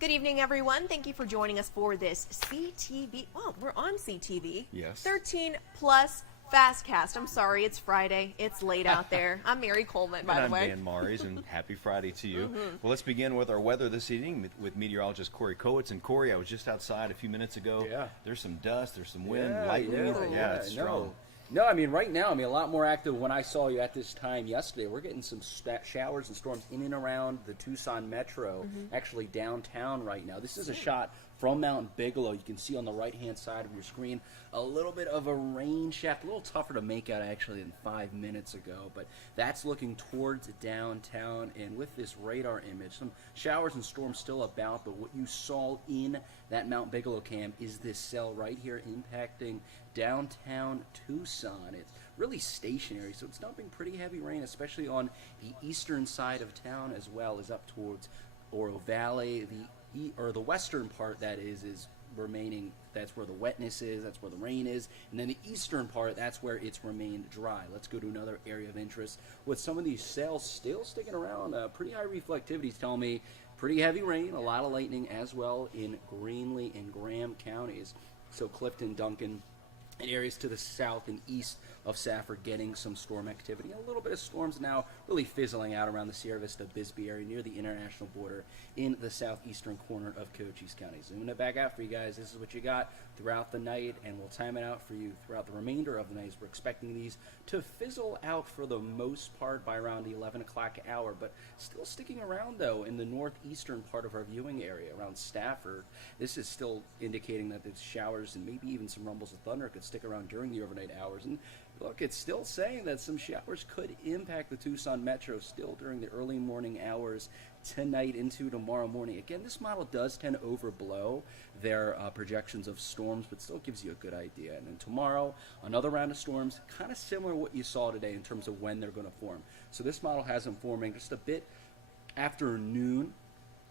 Good evening, everyone. Thank you for joining us for this CTV. Well, we're on CTV. Yes. 13 plus FastCast. I'm sorry, it's Friday. It's late out there. I'm Mary Coleman, by And the way. I'm Dan Mares, and happy Friday to you. Well, let's begin with our weather this evening with meteorologist Corey Kowitz. And Corey, I was just outside a few minutes ago. Yeah. There's some dust, there's some wind, lightning. It's strong. No, I mean, right now, a lot more active when I saw you at this time yesterday. We're getting some showers and storms in and around the Tucson metro, actually downtown right now. This is a shot from Mount Bigelow. You can see on the right-hand side of your screen a little bit of a rain shaft, a little tougher to make out actually than 5 minutes ago, but that's looking towards downtown. And with this radar image, some showers and storms still about, but what you saw in that Mount Bigelow cam is this cell right here impacting downtown Tucson. It's really stationary, so it's dumping pretty heavy rain, especially on the eastern side of town as well as up towards Oro Valley. The western part, that is remaining. That's where the wetness is, that's where the rain is, and then the eastern part, that's where it's remained dry. Let's go to another area of interest with some of these cells still sticking around. Pretty high reflectivities tell me pretty heavy rain, a lot of lightning as well in Greenlee and Graham counties. So Clifton, Duncan, and areas to the south and east of Safford getting some storm activity. A little bit of storms now really fizzling out around the Sierra Vista Bisbee area near the international border in the southeastern corner of Cochise County. Zooming it back out for you guys, this is what you got throughout the night, and we'll time it out for you throughout the remainder of the night. We're expecting these to fizzle out for the most part by around the 11 o'clock hour, but still sticking around though in the northeastern part of our viewing area around Stafford. This is still indicating that there's showers and maybe even some rumbles of thunder could stick around during the overnight hours. And look, it's still saying that some showers could impact the Tucson metro still during the early morning hours tonight into tomorrow morning. Again, this model does tend to overblow their projections of storms, but still gives you a good idea. And then tomorrow, another round of storms, kind of similar to what you saw today in terms of when they're going to form. So this model has them forming just a bit after noon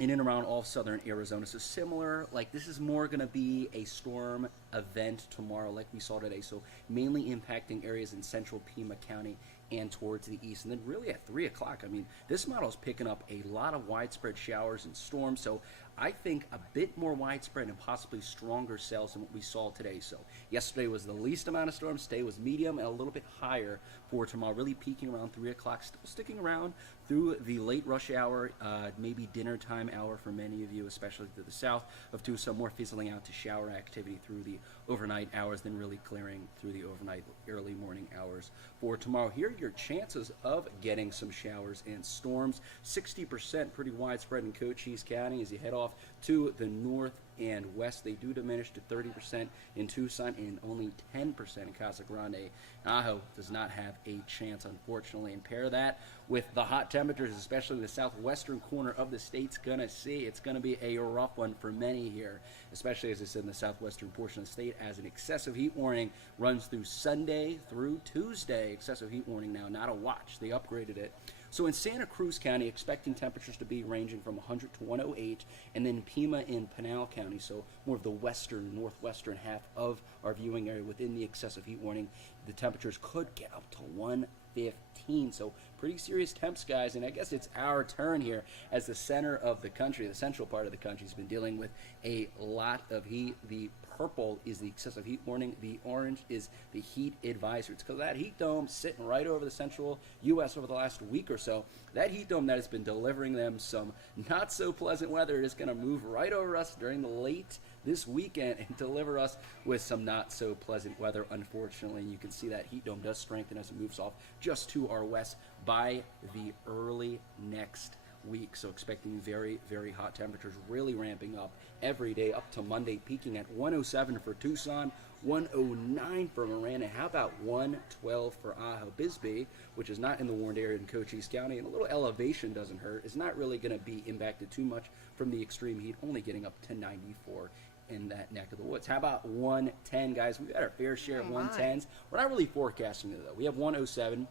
in and around all of southern Arizona. So similar, like this is more going to be a storm event tomorrow like we saw today. So mainly impacting areas in central Pima County and towards the east. And then really at 3 o'clock, I mean, this model is picking up a lot of widespread showers and storms. So I think a bit more widespread and possibly stronger cells than what we saw today. So yesterday was the least amount of storms. Today was medium and a little bit higher for tomorrow, really peaking around 3 o'clock, still sticking around through the late rush hour, maybe dinner time hour for many of you, especially to the south of Tucson, more fizzling out to shower activity through the overnight hours, then really clearing through the overnight early morning hours for tomorrow. Here are your chances of getting some showers and storms. 60% pretty widespread in Cochise County as you head off to the north and west. They do diminish to 30% in Tucson and only 10% in Casa Grande. Ajo does not have a chance, unfortunately. And pair that with the hot temperatures, especially the southwestern corner of the state's going to see. It's going to be a rough one for many here, especially as I said in the southwestern portion of the state, as an excessive heat warning runs through Sunday through Tuesday. Excessive heat warning now, not a watch. They upgraded it. So in Santa Cruz County, expecting temperatures to be ranging from 100 to 108, and then Pima and Pinal County, so more of the western, northwestern half of our viewing area within the excessive heat warning, the temperatures could get up to 115. So pretty serious temps, guys, and I guess it's our turn here as the center of the country, the central part of the country has been dealing with a lot of heat. The purple is the excessive heat warning. The orange is the heat advisory. It's because that heat dome sitting right over the central U.S. over the last week or so. That heat dome that has been delivering them some not so pleasant weather is going to move right over us during the late this weekend and deliver us with some not so pleasant weather, unfortunately. You can see that heat dome does strengthen as it moves off just to our west by the early next week. So expecting very, very hot temperatures really ramping up every day up to Monday, peaking at 107 for Tucson, 109 for Marana. How about 112 for Ajo? Bisbee, which is not in the warned area in Cochise County, and a little elevation doesn't hurt, is not really going to be impacted too much from the extreme heat, only getting up to 94 in that neck of the woods. How about 110, guys? We've got our fair share of 110s. We're not really forecasting it, though. We have 107.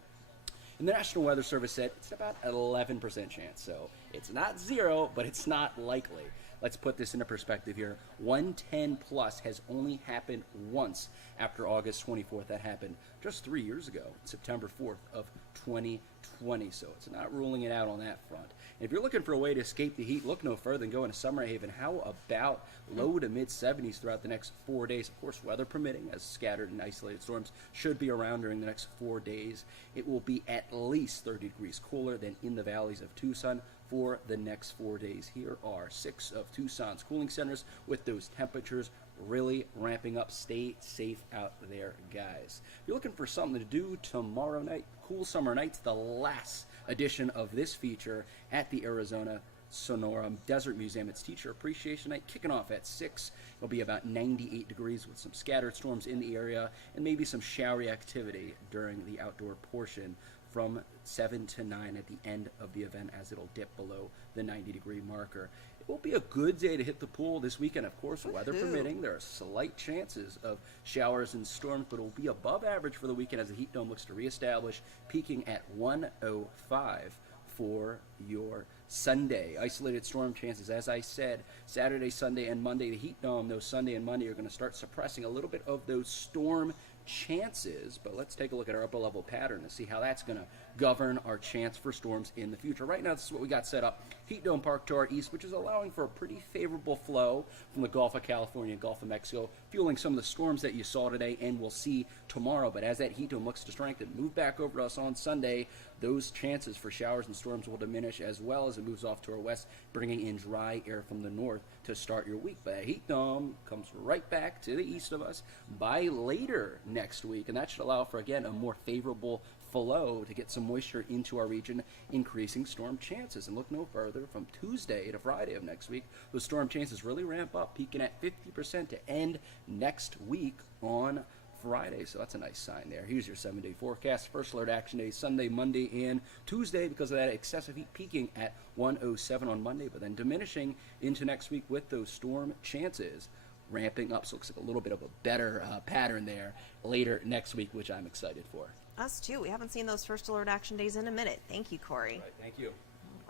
And the National Weather Service said it's about an 11% chance. So it's not zero, but it's not likely. Let's put this into perspective here. 110 plus has only happened once after August 24th. That happened just 3 years ago, September 4th of 2020. So it's not ruling it out on that front. And if you're looking for a way to escape the heat, look no further than going to Summer Haven. How about low to mid 70s throughout the next 4 days? Of course, weather permitting, as scattered and isolated storms should be around during the next 4 days. It will be at least 30 degrees cooler than in the valleys of Tucson for the next 4 days. Here are 6 of Tucson's cooling centers with those temperatures really ramping up. Stay safe out there, guys. If you're looking for something to do tomorrow night, Cool Summer Nights, the last edition of this feature at the Arizona Sonora Desert Museum. It's Teacher Appreciation Night, kicking off at 6. It'll be about 98 degrees with some scattered storms in the area and maybe some showery activity during the outdoor portion from 7 to 9 at the end of the event, as it'll dip below the 90-degree marker. It will be a good day to hit the pool this weekend, of course, weather permitting. There are slight chances of showers and storms, but it will be above average for the weekend as the heat dome looks to reestablish, peaking at 105 for your Sunday. Isolated storm chances, as I said, Saturday, Sunday, and Monday. The heat dome, those Sunday and Monday, are going to start suppressing a little bit of those storm chances, but let's take a look at our upper level pattern to see how that's going to govern our chance for storms in the future. Right now, this is what we got set up. Heat dome park to our east, which is allowing for a pretty favorable flow from the Gulf of California and Gulf of Mexico, fueling some of the storms that you saw today and we'll see tomorrow. But as that heat dome looks to strengthen, move back over us on Sunday, those chances for showers and storms will diminish, as well as it moves off to our west, bringing in dry air from the north to start your week. But that heat dome comes right back to the east of us by later next week, and that should allow for, again, a more favorable flow to get some moisture into our region, increasing storm chances. And look no further, from Tuesday to Friday of next week, those storm chances really ramp up, peaking at 50% to end next week on Friday. So that's a nice sign there. Here's your 7-day forecast. First alert action day Sunday, Monday, and Tuesday because of that excessive heat, peaking at 107 on Monday, but then diminishing into next week with those storm chances ramping up. So it looks like a little bit of a better pattern there later next week, which I'm excited for. Us too. We haven't seen those first alert action days in a minute. Thank you, Corey. Right, thank you.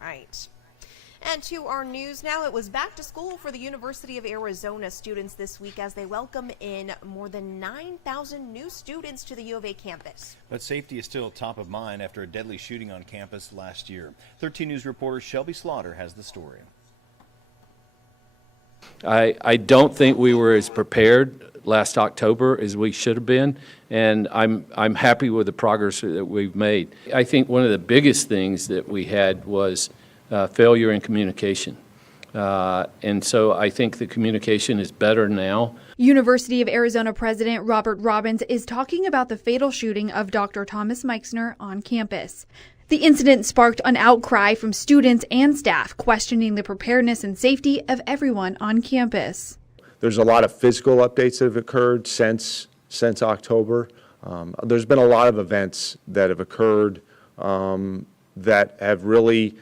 Right. And to our news now. It was back to school for the University of Arizona students this week as they welcome in more than 9,000 new students to the U of A campus. But safety is still top of mind after a deadly shooting on campus last year. 13 News reporter Shelby Slaughter has the story. I don't think we were as prepared last October as we should have been, and I'm happy with the progress that we've made. I think one of the biggest things that we had was failure in communication. And so I think the communication is better now. University of Arizona President Robert Robbins is talking about the fatal shooting of Dr. Thomas Meixner on campus. The incident sparked an outcry from students and staff questioning the preparedness and safety of everyone on campus. There's a lot of physical updates that have occurred since October. There's been a lot of events that have occurred that have really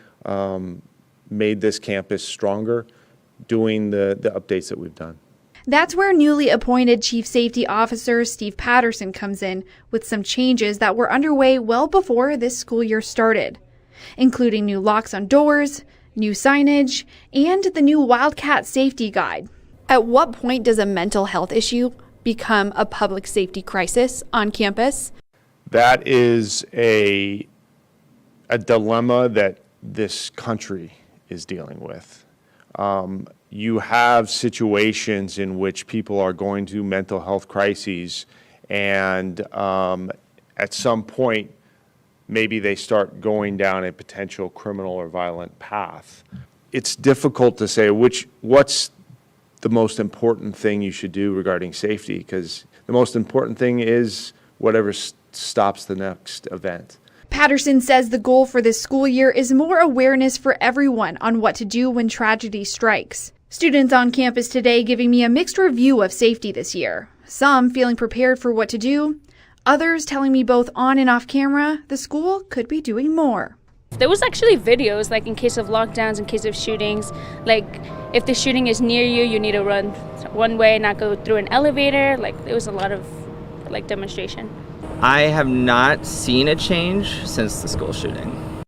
made this campus stronger, doing the updates that we've done. That's where newly appointed Chief Safety Officer Steve Patterson comes in with some changes that were underway well before this school year started, including new locks on doors, new signage, and the new Wildcat Safety Guide. At what point does a mental health issue become a public safety crisis on campus? That is a dilemma that this country is dealing with. You have situations in which people are going through mental health crises, and at some point, maybe they start going down a potential criminal or violent path. It's difficult to say what's the most important thing you should do regarding safety, because the most important thing is whatever stops the next event. Patterson says the goal for this school year is more awareness for everyone on what to do when tragedy strikes. Students on campus today giving me a mixed review of safety this year. Some feeling prepared for what to do, others telling me both on and off camera the school could be doing more. There was actually videos, like in case of lockdowns, in case of shootings, like if the shooting is near you, you need to run one way, not go through an elevator. Like there was a lot of like demonstration. I have not seen a change since the school shooting.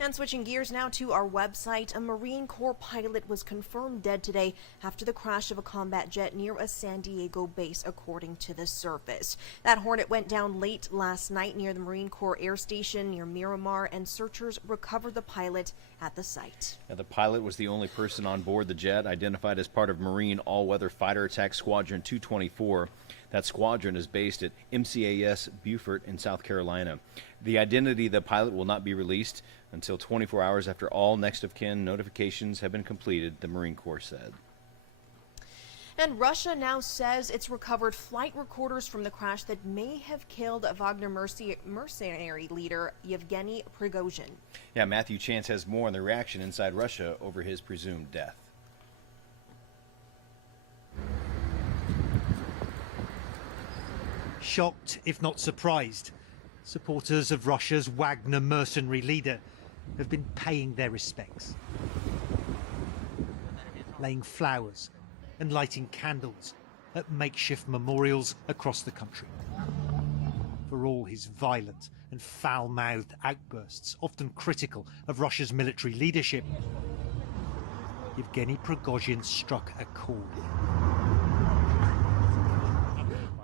And switching gears now to our website, a Marine Corps pilot was confirmed dead today after the crash of a combat jet near a San Diego base, according to the service. That Hornet went down late last night near the Marine Corps Air Station near Miramar, and searchers recovered the pilot at the site. Now, the pilot was the only person on board the jet, identified as part of Marine All-Weather Fighter Attack Squadron 224. That squadron is based at MCAS Beaufort in South Carolina. The identity of the pilot will not be released until 24 hours after all next of kin notifications have been completed, the Marine Corps said. And Russia now says it's recovered flight recorders from the crash that may have killed Wagner mercenary leader Evgeni Pregosian. Yeah, Matthew Chance has more on the reaction inside Russia over his presumed death. Shocked, if not surprised, supporters of Russia's Wagner mercenary leader have been paying their respects, laying flowers and lighting candles at makeshift memorials across the country. For all his violent and foul-mouthed outbursts, often critical of Russia's military leadership, Evgeni Pregosian struck a chord.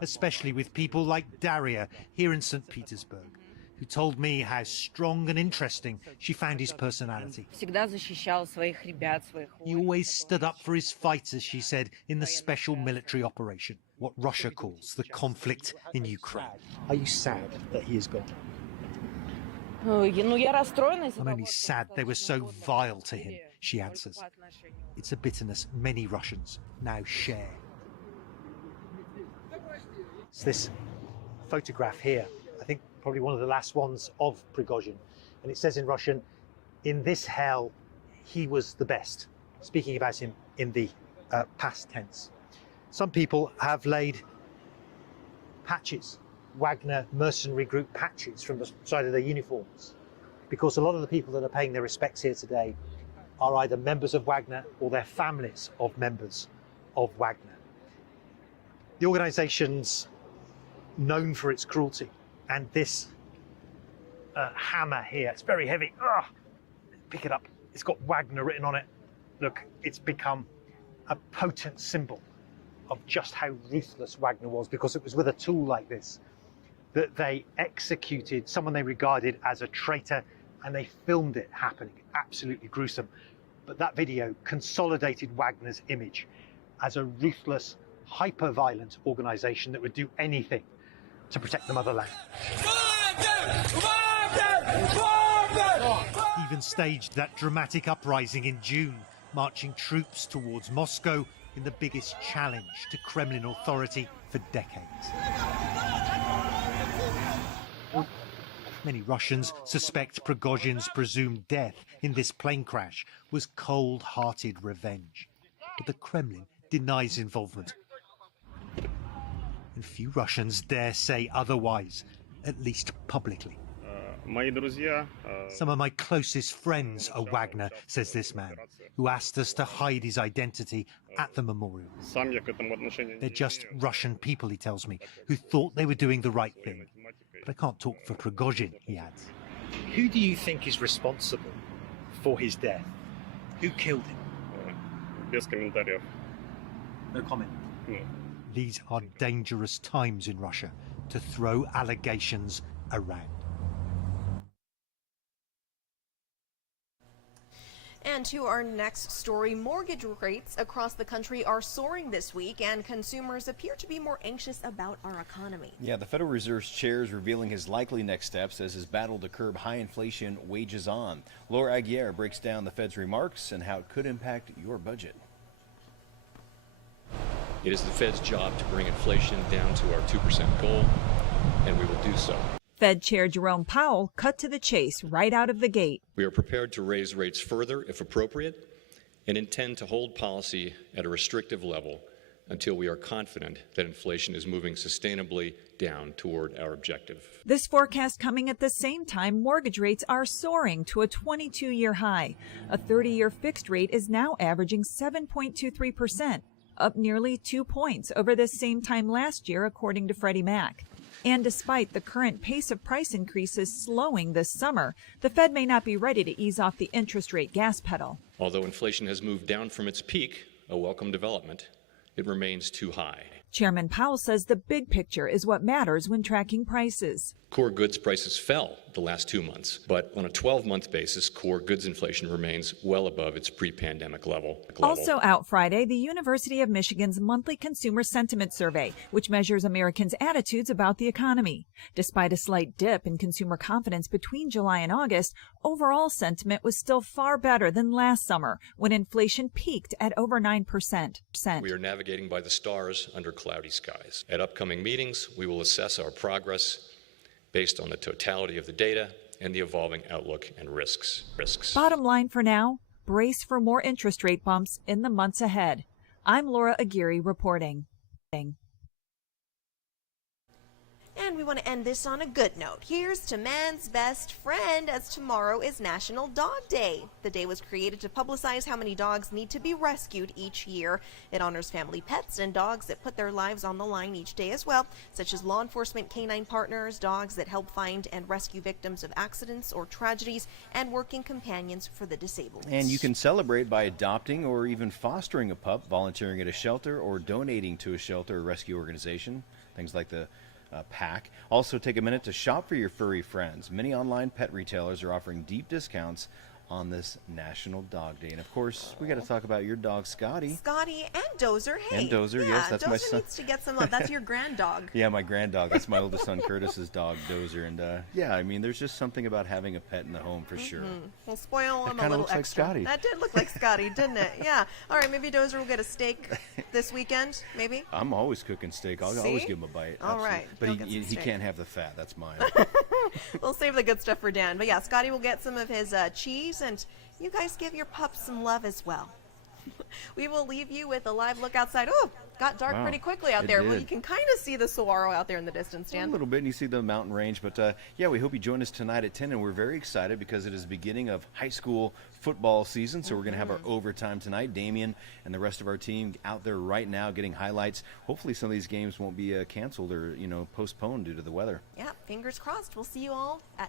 Especially with people like Daria here in St. Petersburg, who told me how strong and interesting she found his personality. He always stood up for his fighters, she said, in the special military operation, what Russia calls the conflict in Ukraine. Are you sad that he is gone? I'm only sad they were so vile to him, she answers. It's a bitterness many Russians now share. It's this photograph here, I think probably one of the last ones of Prigozhin. And it says in Russian, "In this hell, he was the best," speaking about him in the past tense. Some people have laid patches, Wagner mercenary group patches from the side of their uniforms, because a lot of the people that are paying their respects here today are either members of Wagner or their families of members of Wagner. The organization's known for its cruelty, and this hammer here, it's very heavy. Pick it up. It's got Wagner written on it. Look, it's become a potent symbol of just how ruthless Wagner was, because it was with a tool like this that they executed someone they regarded as a traitor, and they filmed it happening. Absolutely gruesome. But that video consolidated Wagner's image as a ruthless, hyper-violent organization that would do anything to protect the motherland. Even staged that dramatic uprising in June, marching troops towards Moscow in the biggest challenge to Kremlin authority for decades. Many Russians suspect Prigozhin's presumed death in this plane crash was cold-hearted revenge. But the Kremlin denies involvement. And few Russians dare say otherwise, at least publicly. Some of my closest friends are Wagner, says this man, who asked us to hide his identity at the memorial. They're just Russian people, he tells me, who thought they were doing the right thing. But I can't talk for Prigozhin, he adds. Who do you think is responsible for his death? Who killed him? No comment. No. These are dangerous times in Russia to throw allegations around. And to our next story, mortgage rates across the country are soaring this week, and consumers appear to be more anxious about our economy. Yeah, the Federal Reserve's chair is revealing his likely next steps as his battle to curb high inflation wages on. Laura Aguirre breaks down the Fed's remarks and how it could impact your budget. It is the Fed's job to bring inflation down to our 2% goal, and we will do so. Fed Chair Jerome Powell cut to the chase right out of the gate. We are prepared to raise rates further if appropriate and intend to hold policy at a restrictive level until we are confident that inflation is moving sustainably down toward our objective. This forecast coming at the same time mortgage rates are soaring to a 22-year high. A 30-year fixed rate is now averaging 7.23%, up nearly 2 points over this same time last year, according to Freddie Mac. And despite the current pace of price increases slowing this summer, the Fed may not be ready to ease off the interest rate gas pedal. Although inflation has moved down from its peak, a welcome development, it remains too high. Chairman Powell says the big picture is what matters when tracking prices. Core goods prices fell the last 2 months, but on a 12-month basis, core goods inflation remains well above its pre-pandemic level. Also out Friday, the University of Michigan's monthly consumer sentiment survey, which measures Americans' attitudes about the economy. Despite a slight dip in consumer confidence between July and August, overall sentiment was still far better than last summer, when inflation peaked at over 9%. We are navigating by the stars under cloudy skies. At upcoming meetings, we will assess our progress based on the totality of the data and the evolving outlook and risks. Bottom line for now, brace for more interest rate bumps in the months ahead. I'm Laura Aguirre reporting. And we want to end this on a good note. Here's to man's best friend, as tomorrow is National Dog Day. The day was created to publicize how many dogs need to be rescued each year. It honors family pets and dogs that put their lives on the line each day as well, such as law enforcement canine partners, dogs that help find and rescue victims of accidents or tragedies, and working companions for the disabled. And you can celebrate by adopting or even fostering a pup, volunteering at a shelter, or donating to a shelter or rescue organization, things like the pack. Also, take a minute to shop for your furry friends. Many online pet retailers are offering deep discounts on this National Dog Day. And of course, we got to talk about your dog, Scotty. Scotty and Dozer. Hey. And Dozer, yes, that's Dozer my son. needs to get some love. That's your grand dog. Yeah, my grand dog. That's my oldest son, Curtis's dog, Dozer. And yeah, I mean, there's just something about having a pet in the home for sure. We'll spoil him a kinda little looks like extra. Scotty. That did look like Scotty, didn't it? Yeah. All right, maybe Dozer will get a steak this weekend, maybe? I'm always cooking steak. I'll always give him a bite. All Absolutely. right, But he'll get some he steak. can't have the fat. That's mine. We'll save the good stuff for Dan. But yeah, Scotty will get some of his cheese, and you guys give your pups some love as well. We will leave you with a live look outside. Oh, got dark Wow, pretty quickly out it there. Well, did. you can kind of see the saguaro out there in the distance, A Dan. little bit, and you see the mountain range. But yeah, we hope you join us tonight at 10, and we're very excited because it is the beginning of high school football season. So we're going to have our overtime tonight. Damien and the rest of our team out there right now getting highlights. Hopefully some of these games won't be canceled or postponed due to the weather. Yeah, fingers crossed. We'll see you all at